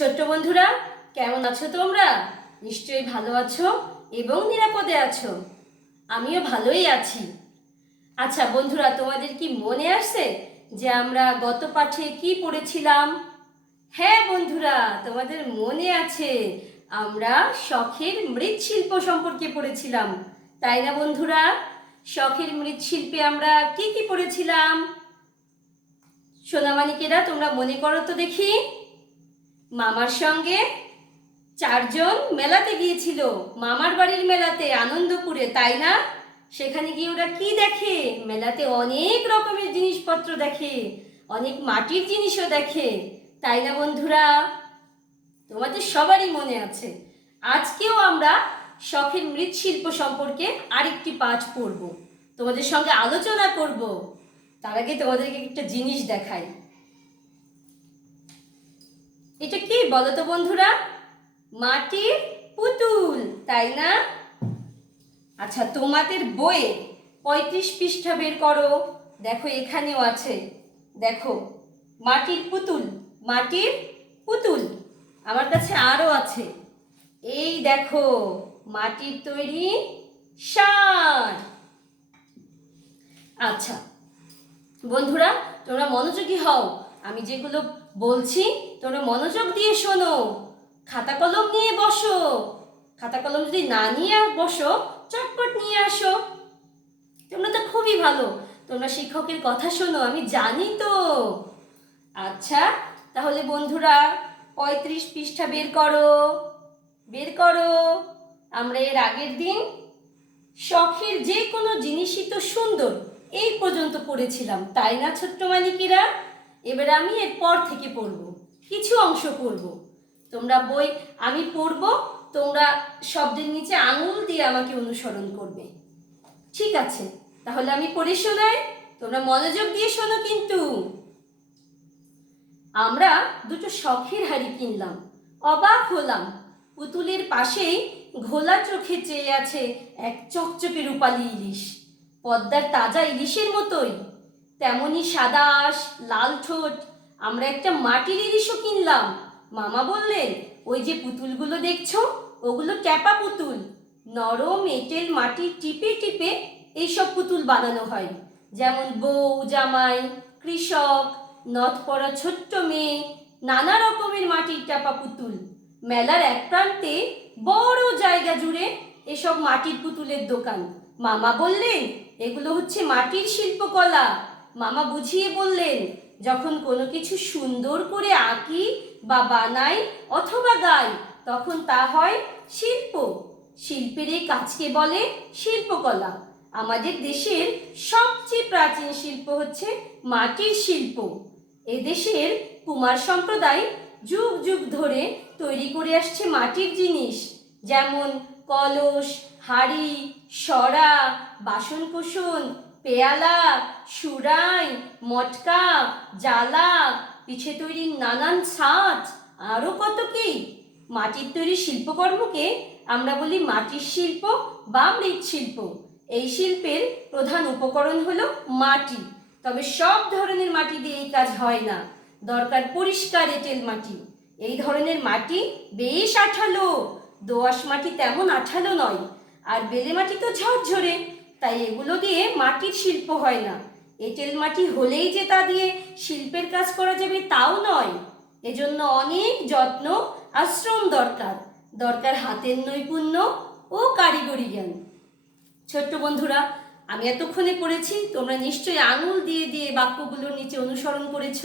ছোট্ট বন্ধুরা, কেমন আছো তোমরা? নিশ্চয়ই ভালো আছো এবং নিরাপদে আছো। আমিও ভালোই আছি। আচ্ছা বন্ধুরা, তোমাদের কি মনে আসছে যে আমরা গত পাঠে কি পড়েছিলাম? হ্যাঁ বন্ধুরা, তোমাদের মনে আছে, আমরা শখের মৃৎশিল্প সম্পর্কে পড়েছিলাম, তাই না বন্ধুরা? শখের মৃৎশিল্পে আমরা কি কি পড়েছিলাম? সোনামানিকেরা তোমরা মনে করো তো দেখি। মামার সঙ্গে চারজন মেলাতে গিয়েছিল। মামার বাড়ির মেলাতে, আনন্দপুরে, তাই না? সেখানে গিয়ে ওরা কি দেখে? মেলাতে অনেক রকমের জিনিসপত্র দেখে, অনেক মাটির জিনিসও দেখে, তাই না বন্ধুরা? তোমাদের সবারই মনে আছে। আজকেও আমরা শখের মৃৎশিল্প সম্পর্কে আরেকটি পাঠ পড়ব। তোমাদের সঙ্গে আলোচনা করব। তার আগে তোমাদেরকে একটা জিনিস দেখাই। এটা কি বলো তো বন্ধুরা? মাটির পুতুল, তাই না? আচ্ছা তোমাদের বইয়ে পঁয়ত্রিশ পৃষ্ঠা বের করো। দেখো, এখানেও আছে। দেখো, মাটির পুতুল মাটির পুতুল। আমার কাছে আরও আছে। এই দেখো, মাটির তৈরি সার। আচ্ছা বন্ধুরা, তোমরা মনোযোগী হও। আমি যেগুলো বলছি তোমরা মনোযোগ দিয়ে শোনো। খাতা কলম নিয়ে বসো। খাতা কলম যদি না নিয়ে বসো, চটপট নিয়ে আসো। তোমরা তো খুবই ভালো। তোমরা শিক্ষকের কথা শোনো, আমি জানি তো। আচ্ছা তাহলে বন্ধুরা, পঁয়ত্রিশ পৃষ্ঠা বের করো। বের করো। আমরা এর আগের দিন শখের যে কোনো জিনিসই তো সুন্দর, এই পর্যন্ত পড়েছিলাম। তাই না, ছোট্ট মানিকেরা? এবার আমি এরপর থেকে পড়ব, কিছু অংশ পড়ব। তোমরা বই আমি পড়ব, তোমরা শব্দের নিচে আঙুল দিয়ে আমাকে অনুসরণ করবে। ঠিক আছে, তাহলে আমি পড়ে শোনাই, তোমরা মনোযোগ দিয়ে শোনো কিন্তু। আমরা দুটো শখের হাড়ি কিনলাম, অবাক হলাম। পুতুলের পাশেই ঘোলা চোখে চেয়ে আছে এক চকচকে রূপালি ইলিশ, পদ্মার তাজা ইলিশের মতোই। তেমনি সাদা আঁশ, লাল ঠোঁট। আমরা একটা মাটির ইলিশও কিনলাম। মামা বললেন, ওই যে পুতুলগুলো দেখছ? ওগুলো ক্যাপা পুতুল। নরম এঁটেল মাটি টিপে টিপে এইসব পুতুল বানানো হয়। যেমন বউ, জামাই, কৃষক, নথ পরা ছোট্ট মেয়ে, নানা রকমের মাটির চাপা পুতুল। মেলার এক প্রান্তে বড় জায়গা জুড়ে এসব মাটির পুতুলের দোকান। মামা বললেন, এগুলো হচ্ছে মাটির শিল্পকলা। মামা বুঝিয়ে বললেন, যখন কোনো কিছু সুন্দর করে আঁকি বা বানাই অথবা গাই, তখন তা হয় শিল্প। শিল্পের এই কাজকে বলে শিল্পকলা। আমাদের দেশের সবচেয়ে প্রাচীন শিল্প হচ্ছে মাটির শিল্প। এদেশের কুমার সম্প্রদায় যুগ যুগ ধরে তৈরি করে আসছে মাটির জিনিস, যেমন কলস, হাড়ি, সরা, বাসনকোসন পেয়ালা, সুরাই, মটকা জালা পিঠে তৈরির নানান ছাঁচ আরও কত কি? মাটির তৈরি শিল্পকর্মকে আমরা বলি মাটির শিল্প বা মৃৎশিল্প। এই শিল্পের প্রধান উপকরণ হলো মাটি। তবে সব ধরনের মাটি দিয়ে এই কাজ হয় না। দরকার পরিষ্কার এঁটেল মাটি। এই ধরনের মাটি বেশ আঠালো। দোআঁশ মাটি তেমন আঠালো নয়। আর বেলে মাটি তো ঝরঝরে। তাই এগুলো দিয়ে মাটির শিল্প হয় না। এঁটেল মাটি হলেই যে তা দিয়ে শিল্পের কাজ করা যাবে তাও নয়। এজন্য অনেক যত্ন আর শ্রম দরকার। দরকার হাতের নৈপুণ্য ও কারিগরি জ্ঞান। ছোট্ট বন্ধুরা, আমি এতক্ষণে পড়েছি, তোমরা নিশ্চয়ই আঙুল দিয়ে দিয়ে বাক্যগুলোর নিচে অনুসরণ করেছ।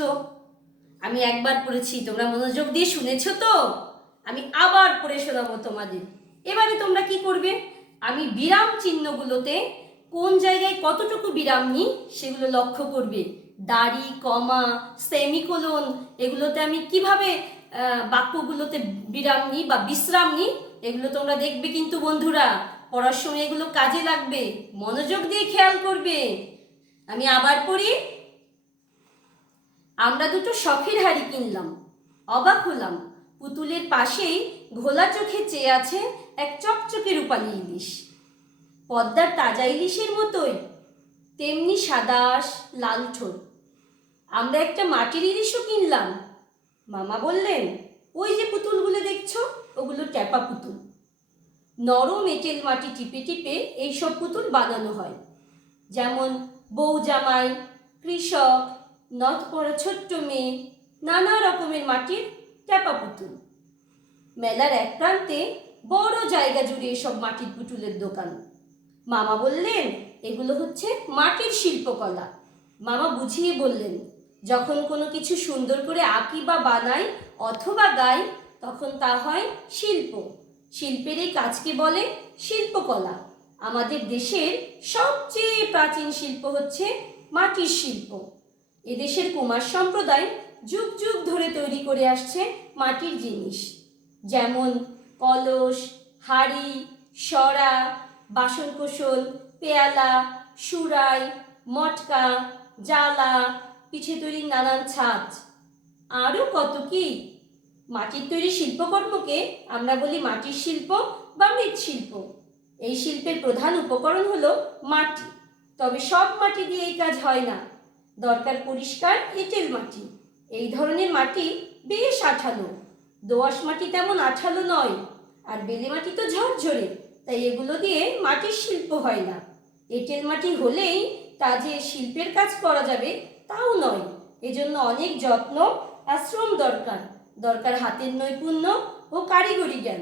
আমি একবার পড়েছি, তোমরা মনোযোগ দিয়ে শুনেছো তো? আমি আবার পড়ে শোনাবো তোমাদের। এবারে তোমরা কি করবে? আমি বিরাম চিহ্নগুলোতে কোন জায়গায় কতটুকু বিরাম নিই সেগুলো লক্ষ্য করবে। দাড়ি, কমা, সেমিকোলন, এগুলোতে আমি কীভাবে বাক্যগুলোতে বিরাম নিই বা বিশ্রাম নিই, এগুলো তোমরা দেখবে কিন্তু বন্ধুরা। পড়ার সময় এগুলো কাজে লাগবে, মনোযোগ দিয়ে খেয়াল করবে। আমি আবার পড়ি। আমরা দুটো শখের হাড়ি কিনলাম, অবাক হলাম। পুতুলের পাশেই ঘোলা চোখে চেয়ে আছে এক চকচকে রূপালি ইলিশ। পদ্মার তাজা ইলিশের মতোই, তেমনি সাদাস লাল ঠোঁট। আমরা একটা মাটির ইলিশও কিনলাম। মামা বললেন, ওই যে পুতুলগুলো দেখছ, ওগুলো ট্যাপা পুতুল। নরম এঁটেল মাটি টিপে টিপে এইসব পুতুল বানানো হয়। যেমন বউ জামাই, কৃষক নথ পড়া ছোট্ট মেয়ে, নানা রকমের মাটির ট্যাপা পুতুল। মেলার এক প্রান্তে বড় জায়গা জুড়ে এসব মাটির পুতুলের দোকান। মামা বললেন, এগুলো হচ্ছে মাটির শিল্পকলা। মামা বুঝিয়ে বললেন, যখন কোনো কিছু সুন্দর করে আঁকি বা বানাই অথবা গাই, তখন তা হয় শিল্প। শিল্পের এই কাজকে বলে শিল্পকলা। আমাদের দেশের সবচেয়ে প্রাচীন শিল্প হচ্ছে মাটির শিল্প। এদেশের কুমার সম্প্রদায় যুগ যুগ ধরে তৈরি করে আসছে মাটির জিনিস। যেমন কলস, হাড়ি, সরা বাসনকোসল, পেয়ালা, সুরাই, মটকা জালা পিঠে তৈরির নানান ছাঁচ। আরও কত কি? মাটির তৈরি শিল্পকর্মকে আমরা বলি মাটির শিল্প বা মৃৎশিল্প এই শিল্পের প্রধান উপকরণ হলো মাটি। তবে সব মাটি দিয়ে এই কাজ হয় না। দরকার পরিষ্কার এঁটেল মাটি। এই ধরনের মাটি বেশ আঠালো। দোআঁশ মাটি তেমন আঠালো নয়। আর বেলে মাটি তো ঝরঝরে। তাই এগুলো দিয়ে মাটির শিল্প হয় না। এঁটেল মাটি হলেই তা যে শিল্পের কাজ করা যাবে, তাও নয়। এজন্য অনেক যত্ন আর শ্রম দরকার। দরকার হাতের নৈপুণ্য ও কারিগরি জ্ঞান।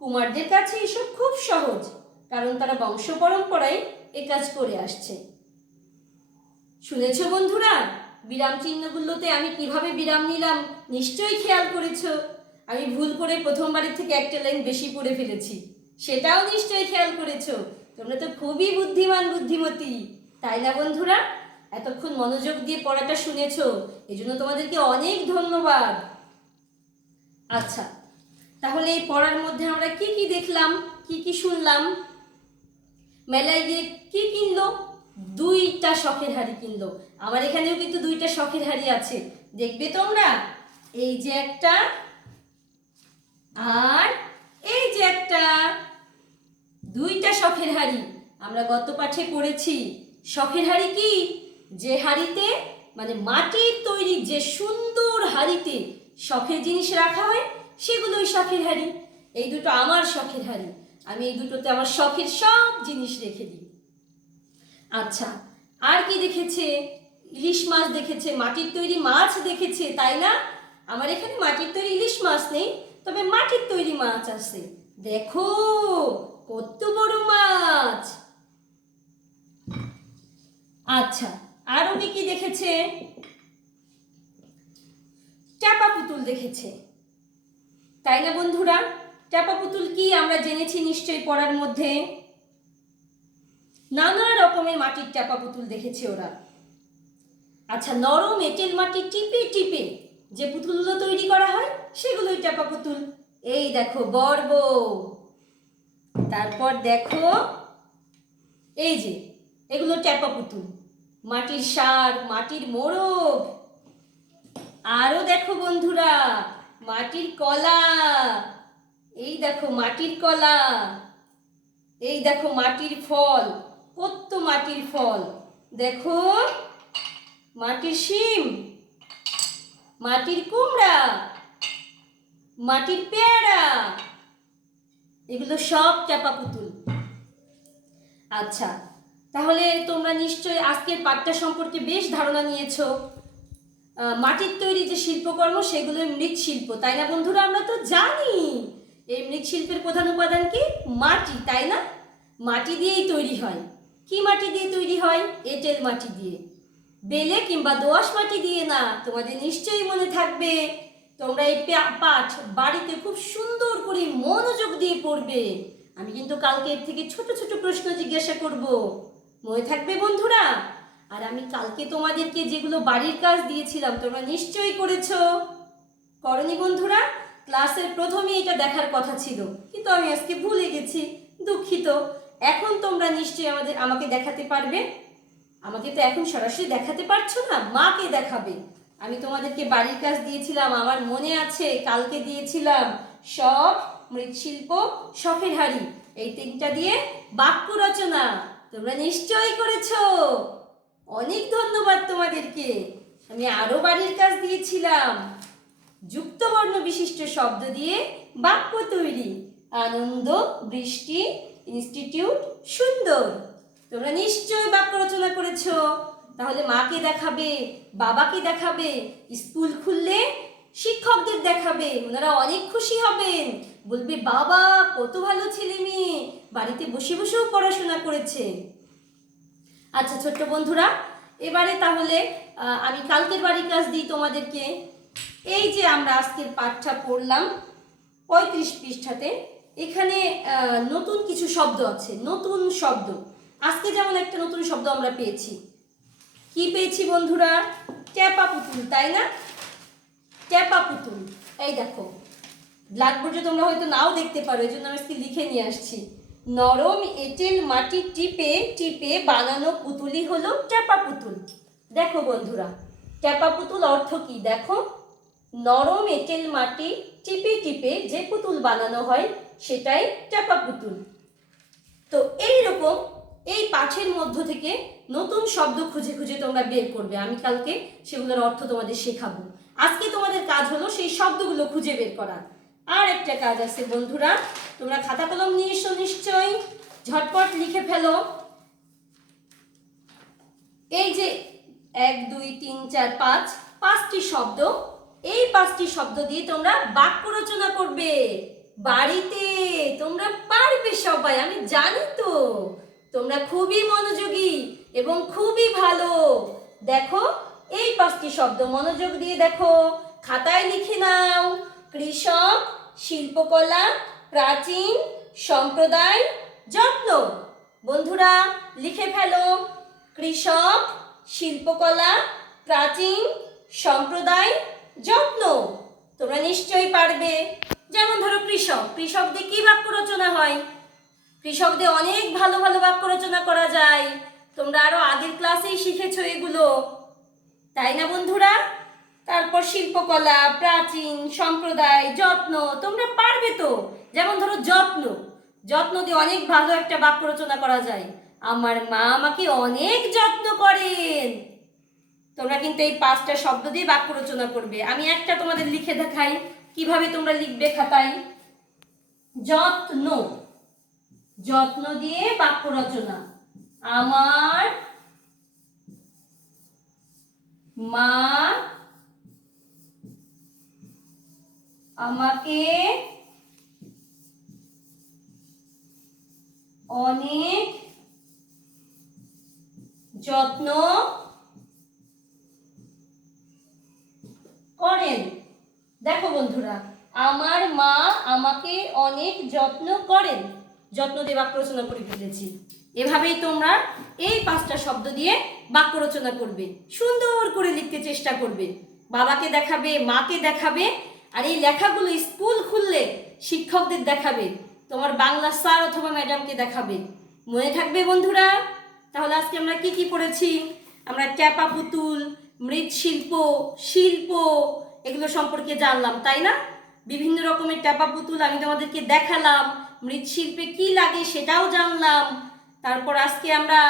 কুমারদের কাছে এসব খুব সহজ, কারণ তারা বংশ পরম্পরায় এ কাজ করে আসছে। শুনেছ বন্ধুরা, বিরাম চিহ্নগুলোতে আমি কীভাবে বিরাম নিলাম? নিশ্চয়ই খেয়াল করেছ। আমি ভুল করে প্রথমবারের থেকে একটা লাইন বেশি পড়ে ফেলেছি। সেটাও নিশ্চয়ই খেয়াল করেছ। তোমরা তো খুবই বুদ্ধিমান বুদ্ধিমতী। তাই না বন্ধুরা? এতক্ষণ মনোযোগ দিয়ে পড়াটা শুনেছো, এজন্য তোমাদেরকে অনেক ধন্যবাদ। আচ্ছা তাহলে এই পড়ার মধ্যে আমরা কি কি দেখলাম, কি কি শুনলাম? মেলায় গিয়ে কি কিনলো? দুইটা শখের হাড়ি কিনলো। আমার এখানেও কিন্তু দুইটা শখের হাড়ি আছে। দেখবে তোমরা? এই যে একটা আর এই যে একটা। দুইটা শখের হাড়ি। আমরা গত পাঠে পড়েছি, শখের হাড়ি কি? যে হাড়িতে মানে মাটির তৈরি যে সুন্দর হাড়িতে শখের জিনিস রাখা হয়, সেগুলোই শখের হাড়ি। এই দুটো আমার শখের হাড়ি। আমি এই দুটোতে আমার শখের সব জিনিস রেখে দিই। আচ্ছা আর কি দেখেছে? ইলিশ মাছ দেখেছে, মাটির তৈরি মাছ দেখেছে, তাই না? আমার এখানে মাটির তৈরি ইলিশ মাছ নেই, তবে মাটির তৈরি মাছ আছে। দেখো কত বড় মাছ? আচ্ছা আরও কি কি দেখেছে? চাপা পুতুল দেখেছে। তাই না বন্ধুরা? চাপা পুতুল কি আমরা জেনেছি নিশ্চয়ই পড়ার মধ্যে? নানা রকমের মাটির চাপা পুতুল দেখেছে ওরা। আচ্ছা নরম এঁটেল মাটি টিপে টিপে যে পুতুলগুলো তৈরি করা হয়, সেগুলোই চাপা পুতুল। এই দেখো বর্ব তারপর দেখো, এই যে, এগুলো ট্যাপা পুতুল। মাটির সার, মাটির মোরগ। আরও দেখো বন্ধুরা, মাটির কলা। এই দেখো মাটির কলা। এই দেখো মাটির ফল, কত মাটির ফল। দেখো, মাটির শিম, মাটির কুমড়া, মাটির পেয়ারা। এগুলো সব চাপা পুতুল। আচ্ছা তাহলে তোমরা নিশ্চয়ই আজকের পাঠটা সম্পর্কে বেশ ধারণা নিয়েছো। মাটির তৈরি যে শিল্পকর্ম সেগুলো মৃৎশিল্প তাই না বন্ধুরা? আমরা তো জানি। এই মৃৎশিল্পের প্রধান উপাদান কি? মাটি, তাই না? মাটি দিয়েই তৈরি হয়। কি মাটি দিয়ে তৈরি হয়? এঁটেল মাটি দিয়ে। বেলে কিংবা দোআঁশ মাটি দিয়ে না, তোমাদের নিশ্চয়ই মনে থাকবে। তোমরা এই পাঠ বাড়িতে খুব সুন্দর করে মনোযোগ দিয়ে পড়বে। আমি কিন্তু কালকে এর থেকে ছোট ছোট প্রশ্ন জিজ্ঞাসা করব। মনে থাকবে বন্ধুরা? আর আমি কালকে তোমাদেরকে যেগুলো বাড়ির কাজ দিয়েছিলাম, তোমরা নিশ্চয়ই করেছ। করনি বন্ধুরা, ক্লাসের প্রথমে এটা দেখার কথা ছিল, কিন্তু আমি আজকে ভুলে গেছি, দুঃখিত। এখন তোমরা নিশ্চয়ই আমাদের, আমাকে দেখাতে পারবে। আমাকে তো এখন সরাসরি দেখাতে পারছ না, মাকে দেখাবে। আমি তোমাদেরকে বাড়ির কাজ দিয়েছিলাম, আমার মনে আছে, কালকে দিয়েছিলাম শখ মৃৎশিল্প, শখের হাড়ি। এই তিনটা দিয়ে বাক্য রচনা তোমরা নিশ্চয়ই করেছ। অনেক ধন্যবাদ তোমাদেরকে। আমি আরও বাড়ির কাজ দিয়েছিলাম। যুক্তবর্ণ বিশিষ্ট শব্দ দিয়ে বাক্য তৈরি। আনন্দ, বৃষ্টি, ইনস্টিটিউট, সুন্দর। তোমরা নিশ্চয়ই বাক্য রচনা করেছ। তাহলে মাকে দেখাবে, বাবাকে দেখাবে, স্কুল খুললে শিক্ষকদের দেখাবে, ওনারা অনেক খুশি হবেন। বলবে, বাবা, কত ভালো ছেলে মেয়ে, বাড়িতে বসে বসেও পড়াশোনা করেছে। আচ্ছা ছোট্ট বন্ধুরা, এবারে তাহলে আমি কালকের বাড়ির কাজ দিই তোমাদেরকে। এই যে আমরা আজকের পাঠটা পড়লাম পঁয়ত্রিশ পৃষ্ঠাতে, এখানে নতুন কিছু শব্দ আছে, নতুন শব্দ। আজকে যেমন একটা নতুন শব্দ আমরা পেয়েছি। কি পেয়েছি বন্ধুরা? ট্যাপা পুতুল, তাই না? ট্যাপা পুতুল। এই দেখো ব্ল্যাকবোর্ডে তোমরা হয়তো নাও দেখতে পারো এই জন্য আমি আজকে লিখে নিয়ে আসছি। নরম এঁটেল মাটি টিপে টিপে বানানো পুতুলই হলো ট্যাপা পুতুল। দেখো বন্ধুরা ট্যাপা পুতুল অর্থ কি? দেখো, নরম এঁটেল মাটি টিপে টিপে যে পুতুল বানানো হয়, সেটাই ট্যাপা পুতুল। তো এই রকম এই পাঠের মধ্য থেকে নতুন শব্দ খুঁজে খুঁজে তোমরা বের করবে। আমি কালকে সেগুলোর অর্থ তোমাদের শেখাবো। আজকে তোমাদের কাজ হলো সেই শব্দগুলো খুঁজে বের করা। আর একটা কাজ আছে বন্ধুরা, তোমরা খাতা কলম নিয়ে এসো নিশ্চয়ই। ঝটপট লিখে ফেলো। এই যে এক, দুই, তিন, চার, পাঁচ, পাঁচটি শব্দ। এই পাঁচটি শব্দ দিয়ে তোমরা বাক্য রচনা করবে। বাড়িতে তোমরা পারবে সবাই, আমি জানি তো। তোমরা খুবই মনোযোগী এবং খুবই ভালো। দেখো, এই পাঁচটি শব্দ মনোযোগ দিয়ে দেখো। খাতায় লিখে নাও। কৃষক, শিল্পকলা, প্রাচীন, সম্প্রদায়, যত্ন। বন্ধুরা, লিখে ফেলো। কৃষক, শিল্পকলা, প্রাচীন, সম্প্রদায়, যত্ন। তোমরা নিশ্চয়ই পারবে। যেমন ধরো কৃষক। কৃষকদের কি বাক্য রচনা হয়? কৃষকদের অনেক ভালো ভালো বাক্য রচনা করা যায়। তোমরা আরও আগের ক্লাসেই শিখেছো এগুলো। তাই না বন্ধুরা? তারপর শিল্পকলা, প্রাচীন, সম্প্রদায়, যত্ন, তোমরা পারবে তো? যেমন ধরো যত্ন। যত্ন দিয়ে অনেক ভালো একটা বাক্য রচনা করা যায়। আমার মা আমাকে অনেক যত্ন করেন। তোমরা কিন্তু এই পাঁচটা শব্দ দিয়ে বাক্য রচনা করবে। আমি একটা তোমাদের লিখে দেখাই। কীভাবে তোমরা লিখবে খাতায়? যত্ন। যত্ন দিয়ে বাক্য রচনা। আমার মা আমাকে অনেক যত্ন করেন। দেখো বন্ধুরা, আমার মা আমাকে অনেক যত্ন করেন। যত্ন দিয়ে বাক্য রচনা করে ফেলেছি। এভাবেই তোমরা এই পাঁচটা শব্দ দিয়ে বাক্য রচনা করবে, সুন্দর করে লিখতে চেষ্টা করবে। বাবাকে দেখাবে, মাকে দেখাবে, আর এই লেখাগুলো স্কুল খুললে শিক্ষকদের দেখাবে, তোমার বাংলা স্যার অথবা ম্যাডামকে দেখাবে। মনে থাকবে বন্ধুরা, তাহলে আজকে আমরা কি কি পড়েছি? আমরা ট্যাপা পুতুল, মৃৎশিল্প, শিল্প, এগুলো সম্পর্কে জানলাম, তাই না? বিভিন্ন রকমের ট্যাপা পুতুল আমি তোমাদেরকে দেখালাম। মৃৎশিল্পে কি লাগে সেটাও জানলাম। তারপর আজকে আমরা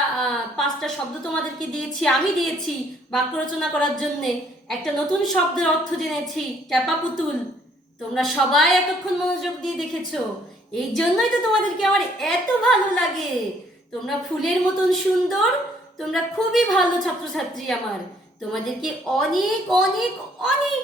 পাঁচটা শব্দ তোমাদেরকে দিয়েছি, আমি দিয়েছি বাক্য রচনা করার জন্যে। একটা নতুন শব্দের অর্থ জেনেছি, ট্যাপা পুতুল। তোমরা সবাই এতক্ষণ মনোযোগ দিয়ে দেখেছ। এই জন্যই তো তোমাদেরকে আমার এত ভালো লাগে। তোমরা ফুলের মতন সুন্দর, তোমরা খুবই ভালো ছাত্রছাত্রী আমার। তোমাদেরকে অনেক অনেক অনেক